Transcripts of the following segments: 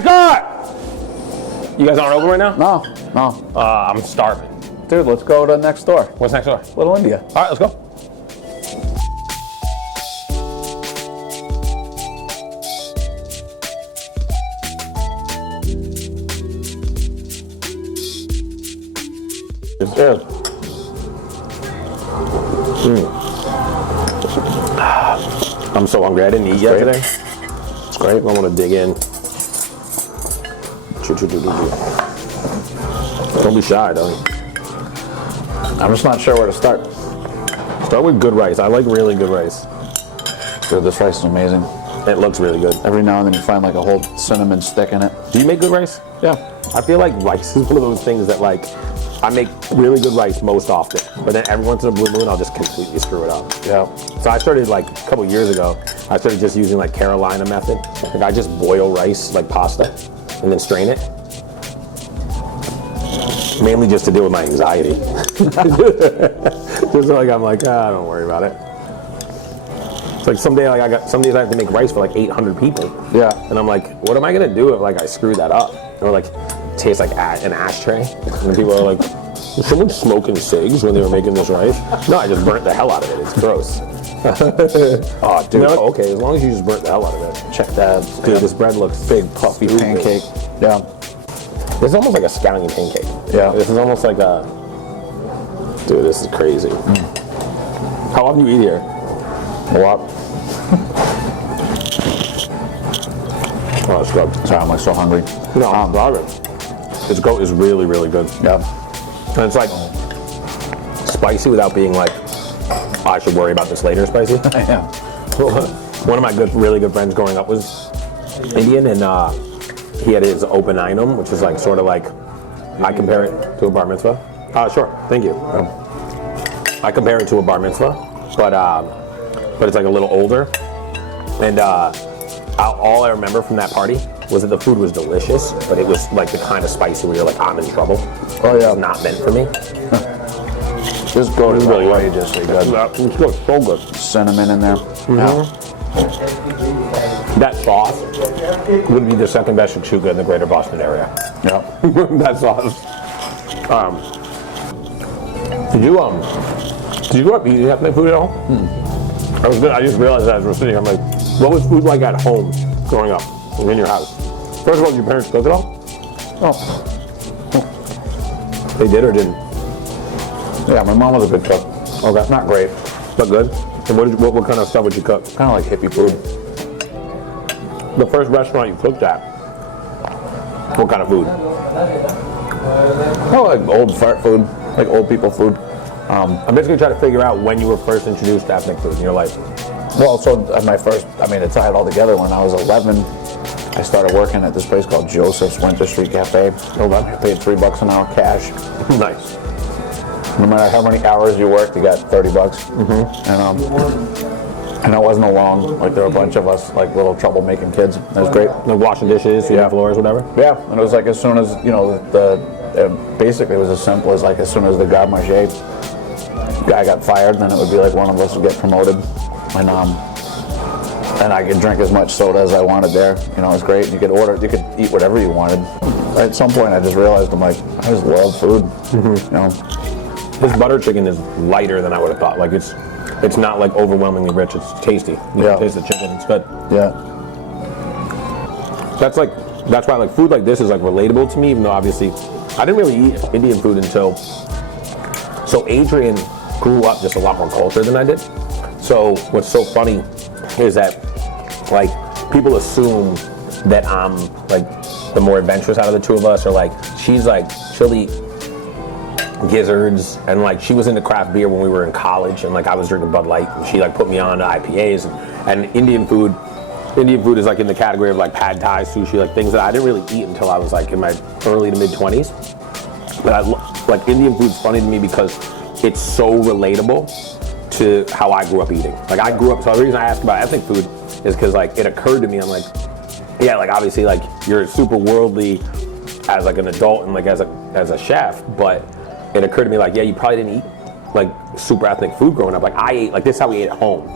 Becker! You guys aren't open right now? No. I'm starving. Dude, let's go to next door. What's next door? Little India. All right, let's go. It's good. I'm so hungry. I didn't eat yet today. It's great. I want to dig in. Don't be shy, though. I'm just not sure where to start. Start with good rice. I like really good rice. Dude, this rice is amazing. It looks really good. Every now and then you find like a whole cinnamon stick in it. Do you make good rice? Yeah. I feel like rice is one of those things that like, I make really good rice most often, but then every once in a blue moon, I'll just completely screw it up. Yeah. So I started like a couple years ago, I started just using like Carolina method. Like I just boil rice like pasta and then strain it. Mainly just to deal with my anxiety. Just like I'm like, don't worry about it. It's like some days I have to make rice for like 800 people. Yeah. And I'm like, what am I gonna do if like I screw that up? Or like it tastes like an ashtray. And people are like, was someone smoking cigs when they were making this rice? No, I just burnt the hell out of it. It's gross. Oh, dude. Like, okay, as long as you just burnt the hell out of it. Check that. Dude, this bread looks Big puffy pancake. Yeah. This is almost like a scallion pancake. Yeah. This is almost like a... Dude, this is crazy. How often do you eat here? A lot. Oh, it's good. Sorry, I'm like so hungry. No, I'm starving. This goat is really, really good. Yeah. And it's like spicy without being like, I should worry about this later spicy. Yeah. One of my really good friends growing up was Indian, and he had his openeinum, which is like sort of like, I compare it to a bar mitzvah. Sure, thank you. I compare it to a bar mitzvah, but it's like a little older. And all I remember from that party was that the food was delicious, but it was like the kind of spicy where you're like, I'm in trouble. Oh yeah. It's not meant for me. This goat is really outrageously good. It's good, so good. Cinnamon in there. Yeah. That sauce would be the second best shakshuka in the greater Boston area. Yeah. That sauce. Did you grow up eating ethnic food at all? I was good. I just realized that as we're sitting, I'm like, what was food like at home growing up in your house? First of all, did your parents cook at all? Oh. They did or didn't? Yeah, my mom was a good cook. Okay. Not great. But good? And what kind of stuff would you cook? Kind of like hippie food. The first restaurant you cooked at, what kind of food? Oh, like old fart food, like old people food. I'm basically trying to figure out when you were first introduced to ethnic food in your life. Well, so to tie it all together, when I was 11, I started working at this place called Joseph's Winter Street Cafe. I paid $3 an hour cash. Nice. No matter how many hours you worked, you got $30. And I wasn't alone. Like there were a bunch of us, like little troublemaking kids. It was great. Like washing dishes, sweeping floors, whatever. Yeah, and it was like as soon as basically it was as simple as like as soon as the garde manger guy got fired, then it would be like one of us would get promoted, and I could drink as much soda as I wanted there. You know, it was great. You could eat whatever you wanted. At some point, I just realized I just love food. You know, this butter chicken is lighter than I would have thought. Like it's not like overwhelmingly rich. It's tasty. You can taste the chicken. It's good. Yeah. That's why like food like this is like relatable to me, even though obviously I didn't really eat Indian food until. So Adrian grew up just a lot more cultured than I did. So what's so funny is that like people assume that I'm like the more adventurous out of the two of us, or like she'll eat gizzards, and like she was into craft beer when we were in college, and like I was drinking Bud Light, and she like put me on to IPAs, and Indian food is like in the category of like pad thai, sushi, like things that I didn't really eat until I was like in my early to mid 20s. But like Indian food's funny to me because it's so relatable to how I grew up eating. Like I grew up, so the reason I ask about ethnic food is because like it occurred to me, I'm like, yeah, like obviously like you're super worldly as like an adult and like as a chef, but it occurred to me like, yeah, you probably didn't eat like super ethnic food growing up. Like I ate, like this is how we ate at home.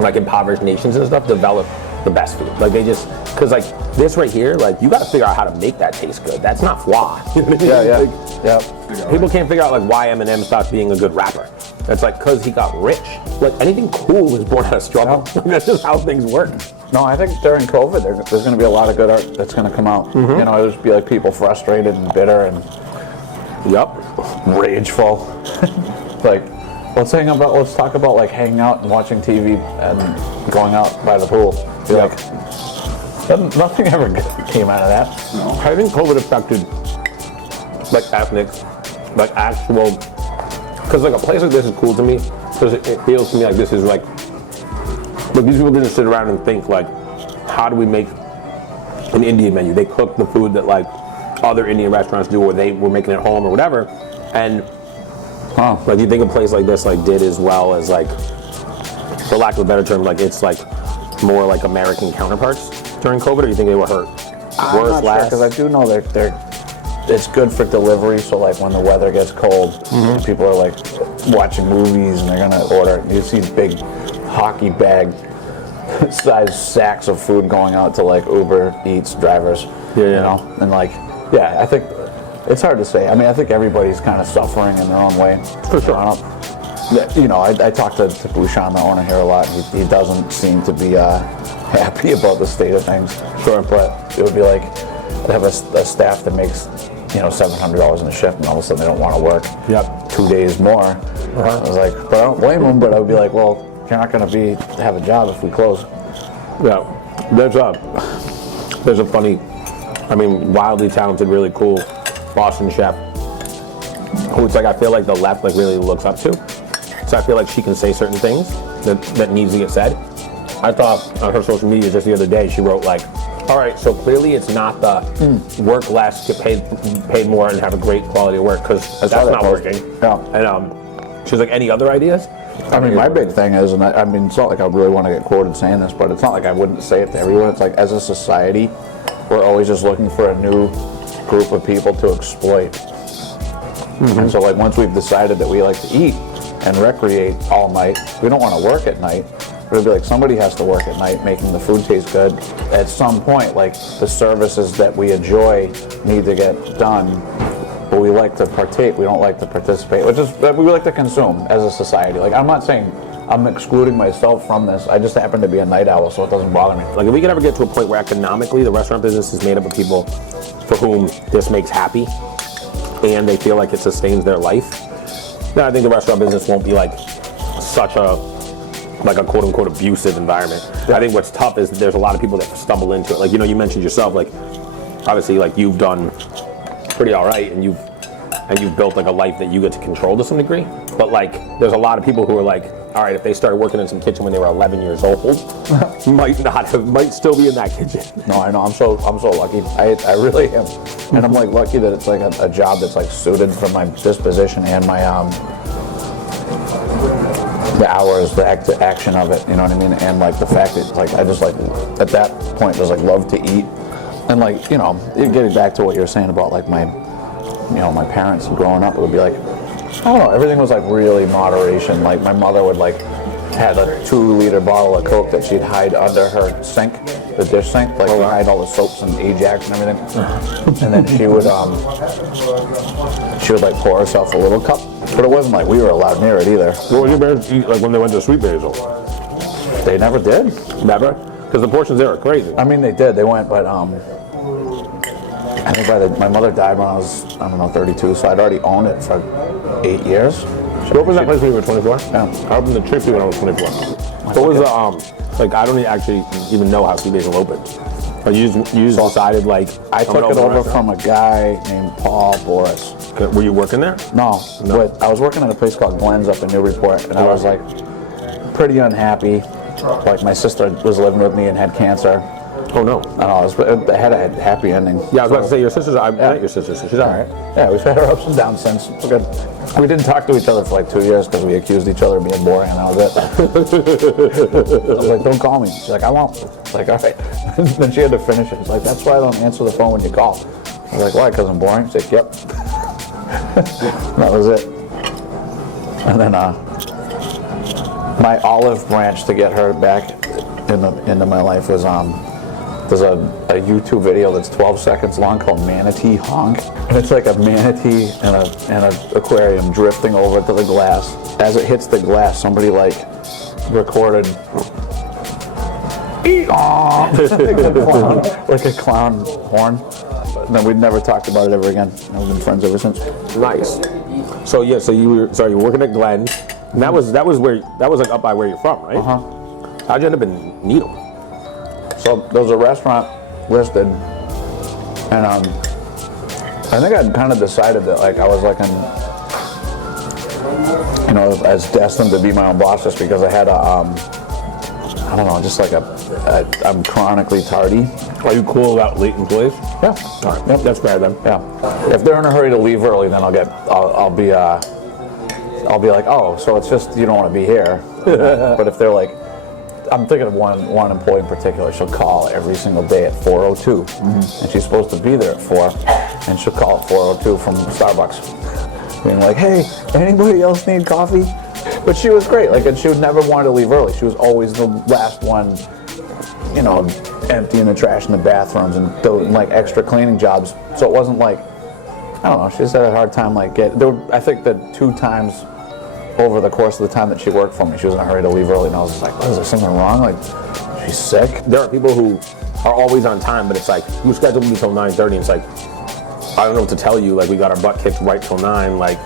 Like impoverished nations and stuff develop the best food. Like they just Because like this right here, like you got to figure out how to make that taste good. That's not foie. You know what I mean? Yeah. Like, people can't figure out like why Eminem stopped being a good rapper. That's like because he got rich. Like anything cool is born out of struggle. That's just how things work. No, I think during COVID, there's going to be a lot of good art that's going to come out. You know, it'll just be like people frustrated and bitter and rageful. Like, let's talk about like hanging out and watching TV and going out by the pool. Be like, nothing ever good came out of that. No. I think COVID affected like ethnic, like actual, because like a place like this is cool to me because it feels to me like this is like these people didn't sit around and think like, how do we make an Indian menu? They cook the food that like other Indian restaurants do, or they were making it home or whatever. And like you think a place like this like did as well as like, for lack of a better term, like it's like more like American counterparts during COVID, or you think they were hurt? Worse, less? Because I do know it's good for delivery. So like when the weather gets cold, people are like watching movies and they're gonna order. You see big hockey bag size sacks of food going out to like Uber Eats drivers. You know, and like I think it's hard to say. I mean, I think everybody's kind of suffering in their own way. For sure. You know, I talk to Bouchon, the owner here, a lot. He doesn't seem to be happy about the state of things. Sure. But it would be like they have a staff that makes, you know, $700 in a shift, and all of a sudden they don't want to work 2 days more. I was like, but I don't blame them. But I would be like, well, you're not going to have a job if we close. Yeah, there's a funny, I mean, wildly talented, really cool Boston chef who it's like I feel like the left like really looks up to. So I feel like she can say certain things that needs to get said. I thought on her social media just the other day she wrote like, all right, so clearly it's not the work less, get paid more, and have a great quality of work, because that's not working. Yeah. And she's like, any other ideas? I mean, my big thing is, and I mean, it's not like I really want to get quoted saying this, but it's not like I wouldn't say it to everyone. It's like, as a society, we're always just looking for a new group of people to exploit. And so like once we've decided that we like to eat and recreate all night, we don't want to work at night. It'll be like somebody has to work at night making the food taste good. At some point, like the services that we enjoy need to get done, but we like to partake, we don't like to participate, which is we like to consume as a society. Like, I'm not saying I'm excluding myself from this, I just happen to be a night owl, so it doesn't bother me. Like if we could ever get to a point where economically the restaurant business is made up of people for whom this makes happy and they feel like it sustains their life, then I think the restaurant business won't be like such a quote unquote abusive environment. I think what's tough is that there's a lot of people that stumble into it. Like, you know, you mentioned yourself, like obviously like you've done pretty all right and you've built like a life that you get to control to some degree. But like there's a lot of people who are like, all right, if they started working in some kitchen when they were 11 years old, might still be in that kitchen. No, I know. I'm so lucky. I really am, and I'm like lucky that it's like a job that's like suited for my disposition and my the hours, the action of it. You know what I mean? And like the fact that like I just like at that point just like love to eat, and like, you know, getting back to what you were saying about like my parents growing up, it would be like, I don't know, everything was like really moderation. Like my mother would like had a 2-liter bottle of Coke that she'd hide under her sink, the dish sink, like hide all the soaps and Ajax and everything. And then she would like pour herself a little cup, but it wasn't like we were allowed near it either. What would your parents eat like when they went to Sweet Basil? They never did. Never? Because the portions there are crazy. I mean, they did. They went, but I think my mother died when I was, 32, so I'd already owned it for 8 years. What was that place when you were 24? Yeah. I opened the Trixie when I was 24. What was the, like, I don't actually even know how Sweet Basil opened. Like, you just decided, like, I took it over from a guy named Paul Boris. Were you working there? No, but I was working at a place called Glenn's up in Newburyport, and I was, like, pretty unhappy. Like, my sister was living with me and had cancer. Oh, no. I don't know, it had a happy ending. Yeah, I was about to say, your sister's, I met your sister, so she's all right. Yeah, we've had our ups and downs since. We're good. We didn't talk to each other for like 2 years because we accused each other of being boring, and that was it. I was like, don't call me. She's like, I won't. I was like, all right. Then she had to finish it. She's like, that's why I don't answer the phone when you call. I was like, why? Because I'm boring? She's like, yep. That was it. And then my olive branch to get her back into my life was there's a YouTube video that's 12 seconds long called Manatee Honk. And it's like a manatee and an aquarium drifting over to the glass. As it hits the glass, somebody like recorded like a clown horn. And then we'd never talked about it ever again. And we've been friends ever since. Nice. So yeah, so you were working at Glen. And that was like up by where you're from, right? How'd you end up in Needham? So there was a restaurant listed, and I think I'd kind of decided that like I was like as destined to be my own boss just because I had I don't know, just like I'm chronically tardy. Are you cool about late employees? Yeah. All right. Yep. That's fair then. Yeah. If they're in a hurry to leave early, then I'll be like, oh, so it's just you don't want to be here. But if they're like, I'm thinking of one employee in particular. She'll call every single day at 4:02, and she's supposed to be there at 4, and she'll call at 4:02 from Starbucks, being like, "Hey, anybody else need coffee?" But she was great, like, and she would never want to leave early. She was always the last one, emptying the trash in the bathrooms and doing like extra cleaning jobs. So it wasn't like, I don't know. She just had a hard time I think that 2 times over the course of the time that she worked for me, she was in a hurry to leave early, and I was just like, is there something wrong? Like, she's sick? There are people who are always on time, but it's like, you scheduled me till 9:30, and it's like, I don't know what to tell you, like, we got our butt kicked right till 9, like,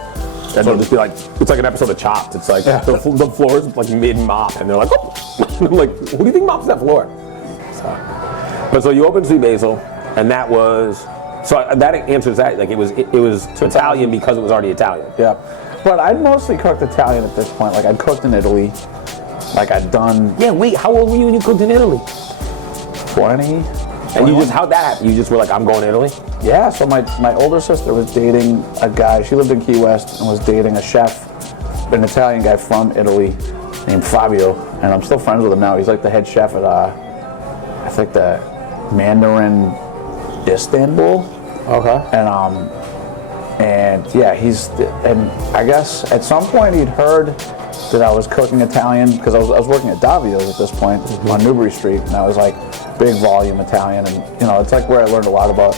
and they'll just be like, it's like an episode of Chopped. It's like, the floor is like mid-mop, and they're like, oh. I'm like, who do you think mops that floor? So you opened Sweet Basil, and that was, so that answers that, like, it was Italian because it was already Italian. Yeah. But I'd mostly cooked Italian at this point. Like, I'd cooked in Italy. Like, I'd done... Yeah, wait, how old were you when you cooked in Italy? 20. And how'd that happen? You just were like, I'm going to Italy? Yeah, so my older sister was dating a guy. She lived in Key West and was dating a chef, an Italian guy from Italy named Fabio. And I'm still friends with him now. He's like the head chef at, I think, the Mandarin Istanbul. Okay. And yeah, and I guess at some point he'd heard that I was cooking Italian because I was working at Davio's at this point on Newbury Street, and I was like big volume Italian, and it's like where I learned a lot about.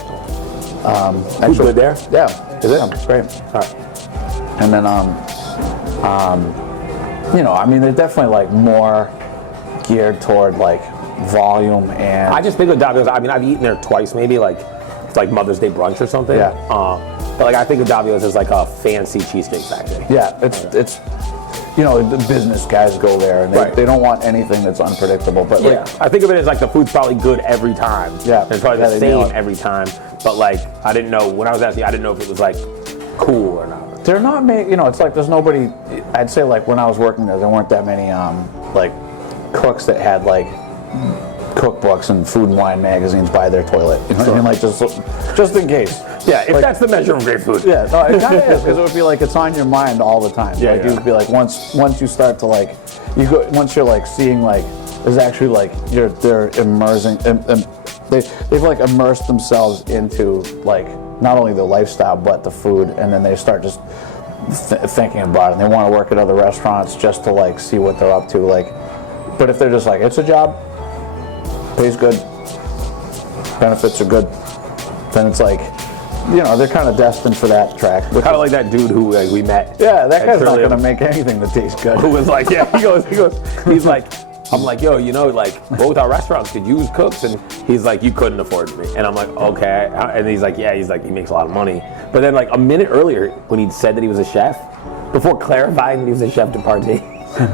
Food good there? Yeah, is it? It's great. All right. And then I mean, they're definitely like more geared toward like volume and. I just think of Davio's. I mean, I've eaten there twice, maybe like Mother's Day brunch or something. Yeah. But like I think of Davio's as like a fancy cheesesteak factory. Yeah, it's the business guys go there and they don't want anything that's unpredictable. But yeah, I think of it as like the food's probably good every time. Yeah, and it's probably the same every time. But like I didn't know when I was asking, I didn't know if it was like cool or not. They're not it's like there's nobody. I'd say like when I was working there weren't that many like cooks that had like cookbooks and food and wine magazines by their toilet. You know what I mean? Like just in case. Yeah, if that's the measure of great food. Yeah, no, it kind of is because it would be like it's on your mind all the time. Yeah, like you'd be like once you start to like once you're like seeing like there's actually like they're immersing they've like immersed themselves into like not only the lifestyle but the food, and then they start just thinking about it, and they want to work at other restaurants just to like see what they're up to. Like, but if they're just like it's a job, pays good, benefits are good, then it's like. They're kind of destined for that track. Kind of like that dude who we met. Yeah, that guy's not going to make anything that tastes good. Who was like, yeah, he's like, I'm like, yo, like both our restaurants could use cooks, and he's like, you couldn't afford me, and I'm like, okay, and he's like, yeah, he makes a lot of money, but then like a minute earlier when he'd said that he was a chef, before clarifying that he was a chef de partie.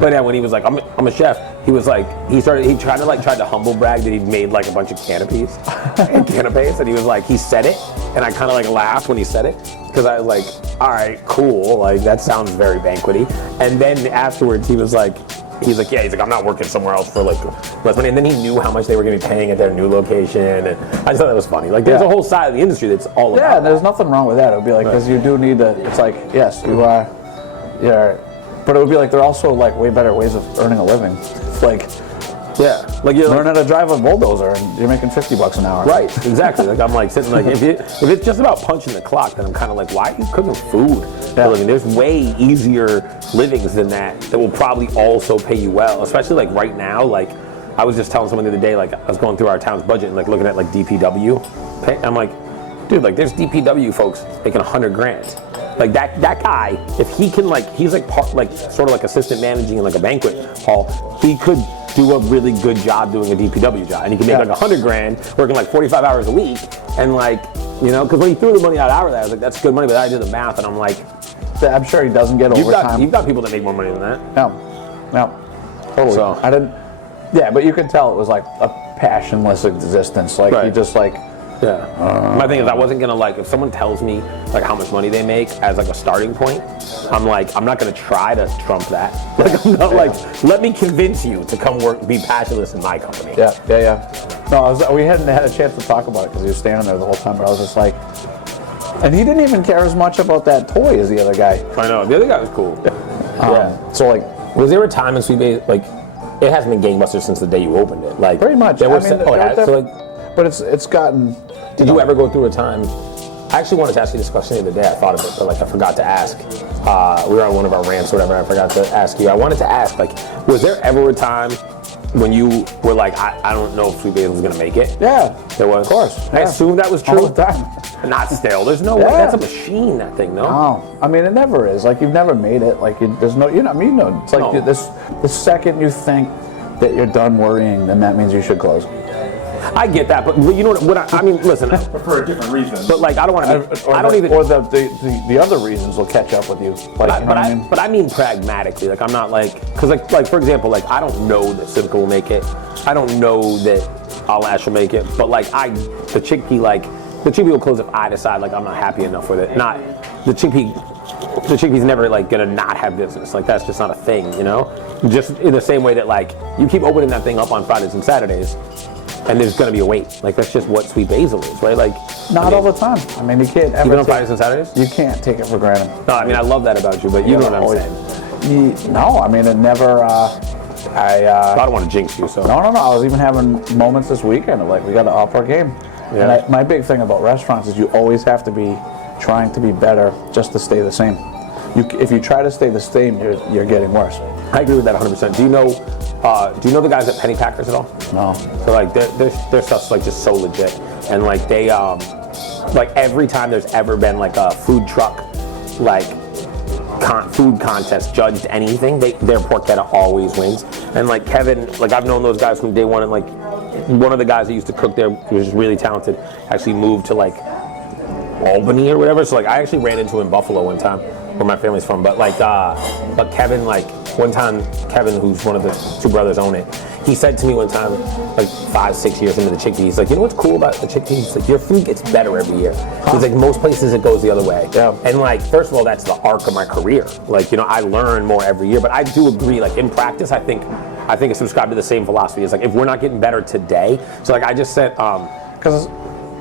But yeah, when he was like, I'm a chef, he was like, he tried to humble brag that he'd made like a bunch of canapes, and he was like, he said it, and I kind of like laughed when he said it, because I was like, all right, cool, like that sounds very banquety. And then afterwards he was like, I'm not working somewhere else for like less money. And then he knew how much they were going to be paying at their new location, and I just thought that was funny. Like there's a whole side of the industry that's all about. Yeah, there's nothing wrong with that. It would be like, because you do need to. It's like, yes, you are. Yeah. But it would be like, there are also like way better ways of earning a living. Like, yeah, like you learn how to drive a bulldozer and you're making $50 an hour. Right, exactly. Like I'm like sitting like, if it's just about punching the clock, then I'm kind of like, why are you cooking food? Yeah. I mean, there's way easier livings than that will probably also pay you well. Especially like right now, like I was just telling someone the other day, like I was going through our town's budget and like looking at like DPW pay. I'm like, dude, like there's DPW folks making $100,000. Like that guy, if he can like, he's like sort of like assistant managing in like a banquet hall, he could do a really good job doing a DPW job, and he can make like $100,000 working like 45 hours a week, and like, you know, because when he threw the money out hourly, I was like, that's good money, but I did the math, and I'm like, I'm sure he doesn't get overtime. You've got people that make more money than that. No, totally. So I didn't. Yeah, but you could tell it was like a passionless existence. Like he just like. Yeah. My thing is, I wasn't gonna like, if someone tells me like how much money they make as like a starting point, I'm like, I'm not gonna try to trump that. Like, I'm not like, let me convince you to come work, be passionless in my company. Yeah. No, we hadn't had a chance to talk about it because he was standing there the whole time. But I was just like, and he didn't even care as much about that toy as the other guy. I know, the other guy was cool. Yeah. So like, was there a time in Sweet Basil, like, it hasn't been gangbusters since the day you opened it? Like, pretty much. There was, so like, but it's gotten. Did you ever go through a time? I actually wanted to ask you this question the other day. I thought of it, but like I forgot to ask. We were on one of our rants or whatever. I forgot to ask you. I wanted to ask, like, was there ever a time when you were like, I don't know if Sweet Basil was gonna make it? Yeah, there was. Of course. I assume that was true. All the time. Not stale. There's no way. That's a machine. That thing, no. Oh, I mean, it never is. Like you've never made it. Like there's no. You know, I mean, no. It's like this. The second you think that you're done worrying, then that means you should close. I get that, but you know what I mean, listen. For a different reason. But like, I don't want to. I don't even. Or the other reasons will catch up with you. Like, but I mean pragmatically. Like I'm not like, because like for example, like I don't know that Simca will make it. I don't know that Alash will make it. But like the chickpea will close if I decide like I'm not happy enough with it. Not the chickpea. The chickpea's never like gonna not have business. Like that's just not a thing, you know. Just in the same way that like you keep opening that thing up on Fridays and Saturdays. And there's going to be a wait. Like, that's just what Sweet Basil is, right? Like, not all the time. I mean, you can't ever. Even on Fridays and Saturdays? You can't take it for granted. No, I mean, I love that about you, but you know what I'm saying. No, I mean, it never. I don't want to jinx you, so. No. I was even having moments this weekend of like, we got to up our game. Yeah. And my big thing about restaurants is you always have to be trying to be better just to stay the same. If you try to stay the same, you're getting worse. I agree with that 100%. Do you know the guys at Penny Packers at all? No. So like their stuff's like just so legit, and like they like every time there's ever been like a food truck like food contest judged anything, their porchetta always wins. And like Kevin, like I've known those guys from day one, and like one of the guys that used to cook there, who was really talented, actually moved to like Albany or whatever. So like I actually ran into him in Buffalo one time, where my family's from. But like but Kevin, like one time, Kevin, who's one of the two brothers own it, he said to me one time, like 5-6 years into the chickpea, he's like, you know what's cool about the chickpea? He's like, your food gets better every year. He's like, most places it goes the other way. Yeah. And like, first of all, that's the arc of my career. Like, you know, I learn more every year, but I do agree, like in practice, I think I subscribe to the same philosophy. It's like, if we're not getting better today, so like I just said, because,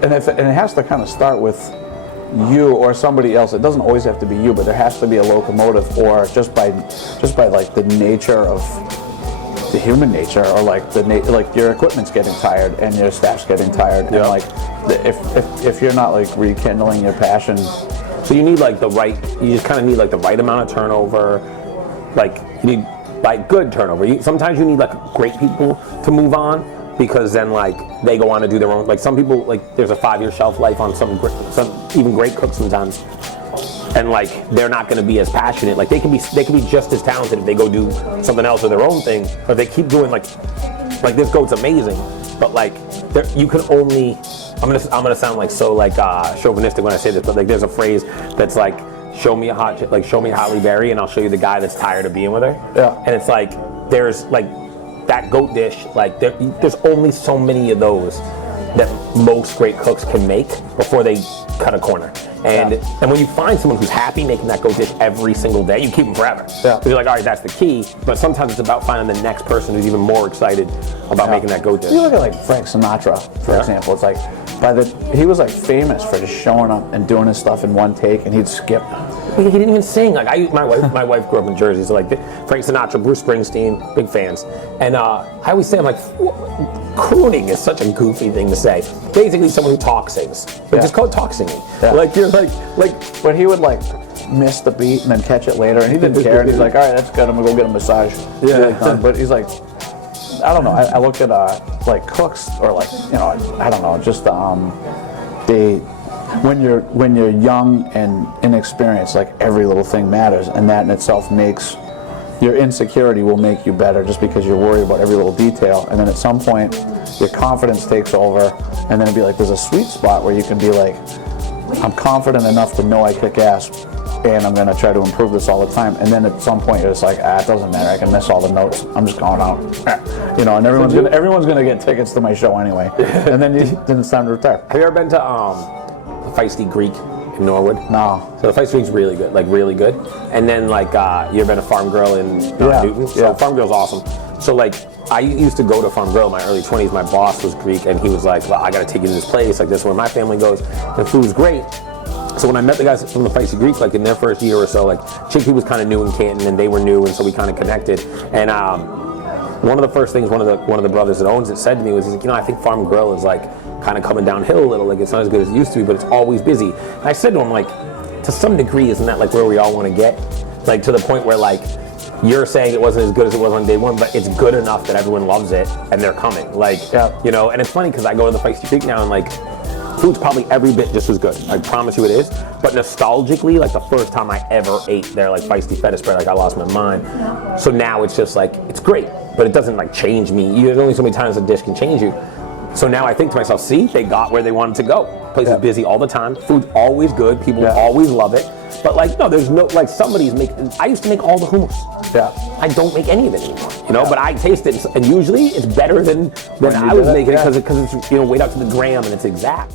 and it has to kind of start with you or somebody else. It doesn't always have to be you, but there has to be a locomotive, or just by like the nature of the human nature, or like like your equipment's getting tired and your staff's getting tired, and like if you're not like rekindling your passion, so you need like you just kind of need like the right amount of turnover. Like you need like good turnover. Sometimes you need like great people to move on, because then like they go on to do their own. Like some people, like there's a 5-year shelf life on some even great cooks sometimes, and like they're not going to be as passionate. Like they can be just as talented if they go do something else or their own thing, or they keep doing like this goat's amazing, but like you can only. I'm gonna sound like so like chauvinistic when I say this, but like there's a phrase that's like, show me a Holly Berry and I'll show you the guy that's tired of being with her. Yeah. And it's like there's like that goat dish, like there's only so many of those that most great cooks can make before they cut a corner. And when you find someone who's happy making that goat dish every single day, you keep them forever. Yeah. You're like, all right, that's the key. But sometimes it's about finding the next person who's even more excited about making that goat dish. You look at like Frank Sinatra, for example. It's like he was like famous for just showing up and doing his stuff in one take, and he'd skip. He didn't even sing. Like my wife grew up in Jersey, so like Frank Sinatra, Bruce Springsteen, big fans. And I always say, I'm like, crooning is such a goofy thing to say. Basically, someone who talk sings, but just call it talk singing. Yeah. Like you're like, but he would like miss the beat and then catch it later, and he didn't care. And he's like, all right, that's good. I'm gonna go get a massage. Yeah. But he's like, I don't know. I look at like cooks or like, you know, I don't know, just when you're young and inexperienced, like every little thing matters, and that in itself makes your insecurity will make you better just because you're worried about every little detail. And then at some point your confidence takes over, and then it'd be like there's a sweet spot where you can be like, I'm confident enough to know I kick ass, and I'm gonna try to improve this all the time. And then at some point you're just like, it doesn't matter, I can miss all the notes, I'm just going out. You know, and everyone's gonna get tickets to my show anyway. And then it's time to retire. Have you ever been to the Feisty Greek in Norwood? No. So the Feisty Greek's really good, like really good. And then like you ever been to Farm Grill in Newton? So Farm Grill's awesome. So like I used to go to Farm Grill in my early 20s. My boss was Greek, and he was like, well, I gotta take you to this place, like this is where my family goes. The food's great. So when I met the guys from the Feisty Greek, like in their first year or so, like Chicky was kind of new in Canton and they were new, and so we kind of connected. And one of the first things one of the brothers that owns it said to me was, he's like, you know, I think Farm Grill is like kind of coming downhill a little, like it's not as good as it used to be, but it's always busy. And I said to him, like, to some degree, isn't that like where we all want to get? Like to the point where like you're saying it wasn't as good as it was on day one, but it's good enough that everyone loves it and they're coming. Like, you know, and it's funny because I go to the Feisty Greek now and like food's probably every bit just as good. I promise you it is. But nostalgically, like the first time I ever ate their like feisty feta spread, like I lost my mind. So now it's just like, it's great, but it doesn't like change me. There's only so many times a dish can change you. So now I think to myself, see, they got where they wanted to go. Place is busy all the time. Food's always good. People always love it. But like, no, there's no, like somebody's making, I used to make all the hummus. I don't make any of it anymore, you know, but I taste it, and usually it's better than I was making it because it's, you know, weighed out to the gram and it's exact.